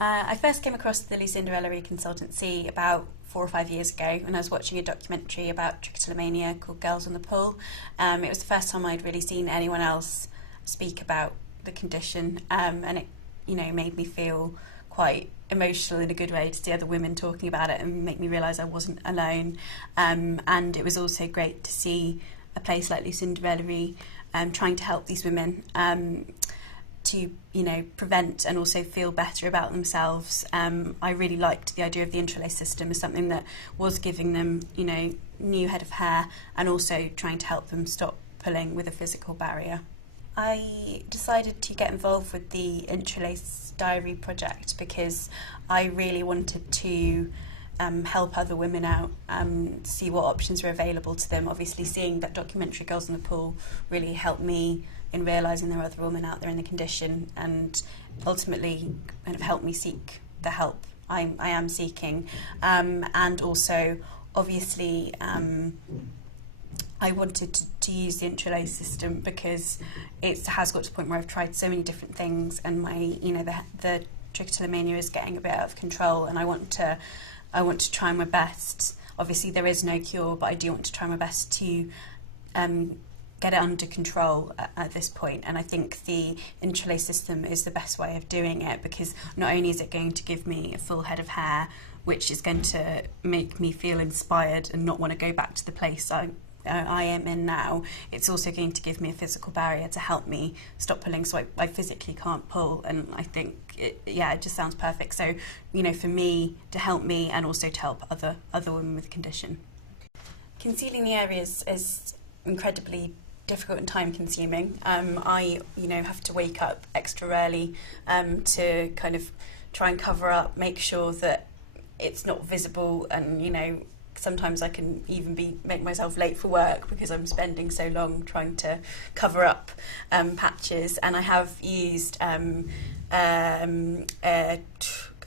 I first came across the Lucinda Ellery consultancy about 4 or 5 years ago when I was watching a documentary about Trichotillomania called Girls on the Pull. It was the first time I'd really seen anyone else speak about the condition, and it, made me feel quite emotional in a good way to see other women talking about it and make me realise I wasn't alone. And it was also great to see a place like Lucinda Ellery trying to help these women to prevent and also feel better about themselves. I really liked the idea of the IntraLase system as something that was giving them new head of hair and also trying to help them stop pulling with a physical barrier. I decided to get involved with the IntraLase diary project because I really wanted to help other women out, see what options were available to them. Obviously, seeing that documentary Girls in the Pool really helped me in realising there are other women out there in the condition, and ultimately kind of helped me seek the help I am seeking. And also, obviously, I wanted to use the IntraLase system because it has got to the point where I've tried so many different things, and my the trichotillomania is getting a bit out of control, and I want to try my best. Obviously, there is no cure, but I do want to try my best to get it under control at this point. And I think the IntraLase system is the best way of doing it, because not only is it going to give me a full head of hair, which is going to make me feel inspired and not want to go back to the place I am in now, it's also going to give me a physical barrier to help me stop pulling, so I physically can't pull. And I think it just sounds perfect. So for me, to help me and also to help other women with the condition. Concealing the areas is incredibly difficult and time consuming. I have to wake up extra early to kind of try and cover up, make sure that it's not visible, and sometimes I can even make myself late for work because I'm spending so long trying to cover up patches. And I have used I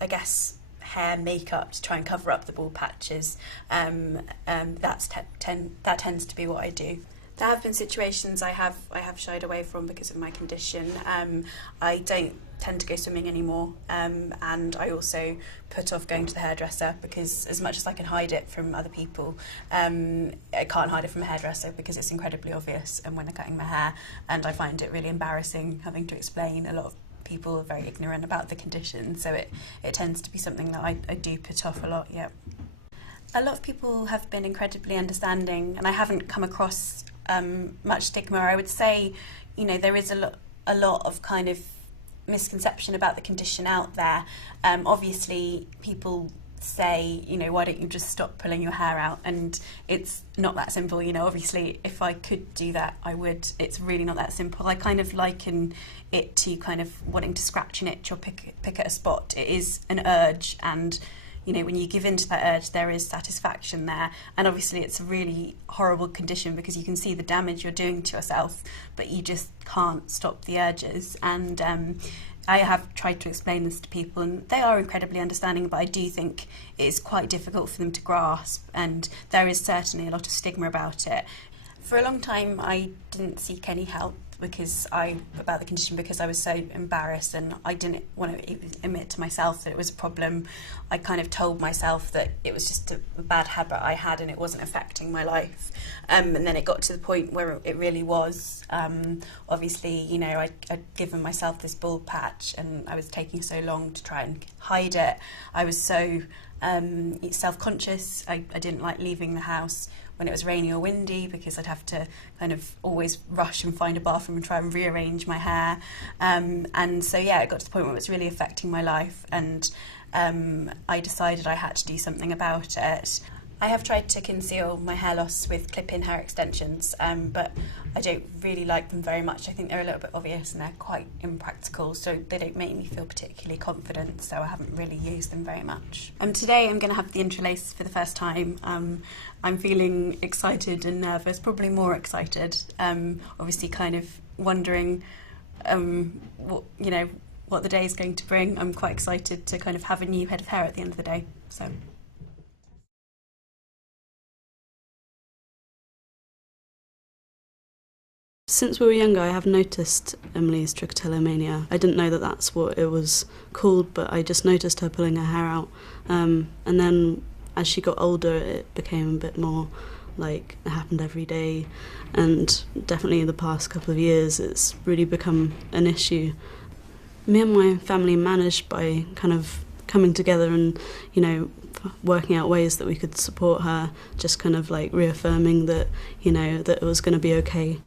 guess hair makeup to try and cover up the bald patches. That tends to be what I do. There have been situations I have shied away from because of my condition. I don't tend to go swimming anymore, and I also put off going to the hairdresser because, as much as I can hide it from other people, I can't hide it from a hairdresser because it's incredibly obvious and when they're cutting my hair, and I find it really embarrassing having to explain. A lot of people are very ignorant about the condition, so it tends to be something that I do put off a lot. Yeah. A lot of people have been incredibly understanding, and I haven't come across much stigma. I would say, there is a lot of kind of misconception about the condition out there. Obviously, people say, why don't you just stop pulling your hair out? And it's not that simple. Obviously, if I could do that, I would. It's really not that simple. I kind of liken it to kind of wanting to scratch an itch or pick at a spot. It is an urge, and when you give in to that urge, there is satisfaction there. And obviously it's a really horrible condition because you can see the damage you're doing to yourself, but you just can't stop the urges. And I have tried to explain this to people, and they are incredibly understanding, but I do think it is quite difficult for them to grasp, and there is certainly a lot of stigma about it. For a long time, I didn't seek any help about the condition because I was so embarrassed, and I didn't want to even admit to myself that it was a problem. I kind of told myself that it was just a bad habit I had and it wasn't affecting my life. And then it got to the point where it really was. Obviously, I'd given myself this bald patch, and I was taking so long to try and hide it. I was so self-conscious. I didn't like leaving the house when it was rainy or windy because I'd have to kind of always rush and find a bathroom and try and rearrange my hair. And so, it got to the point where it was really affecting my life, and I decided I had to do something about it. I have tried to conceal my hair loss with clip-in hair extensions, but I don't really like them very much. I think they're a little bit obvious and they're quite impractical, so they don't make me feel particularly confident, so I haven't really used them very much. Today I'm going to have the IntraLase for the first time. I'm feeling excited and nervous, probably more excited, obviously kind of wondering what the day is going to bring. I'm quite excited to kind of have a new head of hair at the end of the day. Since we were younger, I have noticed Emily's trichotillomania. I didn't know that that's what it was called, but I just noticed her pulling her hair out. And then as she got older, it became a bit more like it happened every day. And definitely in the past couple of years, it's really become an issue. Me and my family managed by kind of coming together and, you know, working out ways that we could support her, just kind of like reaffirming that, you know, that it was going to be okay.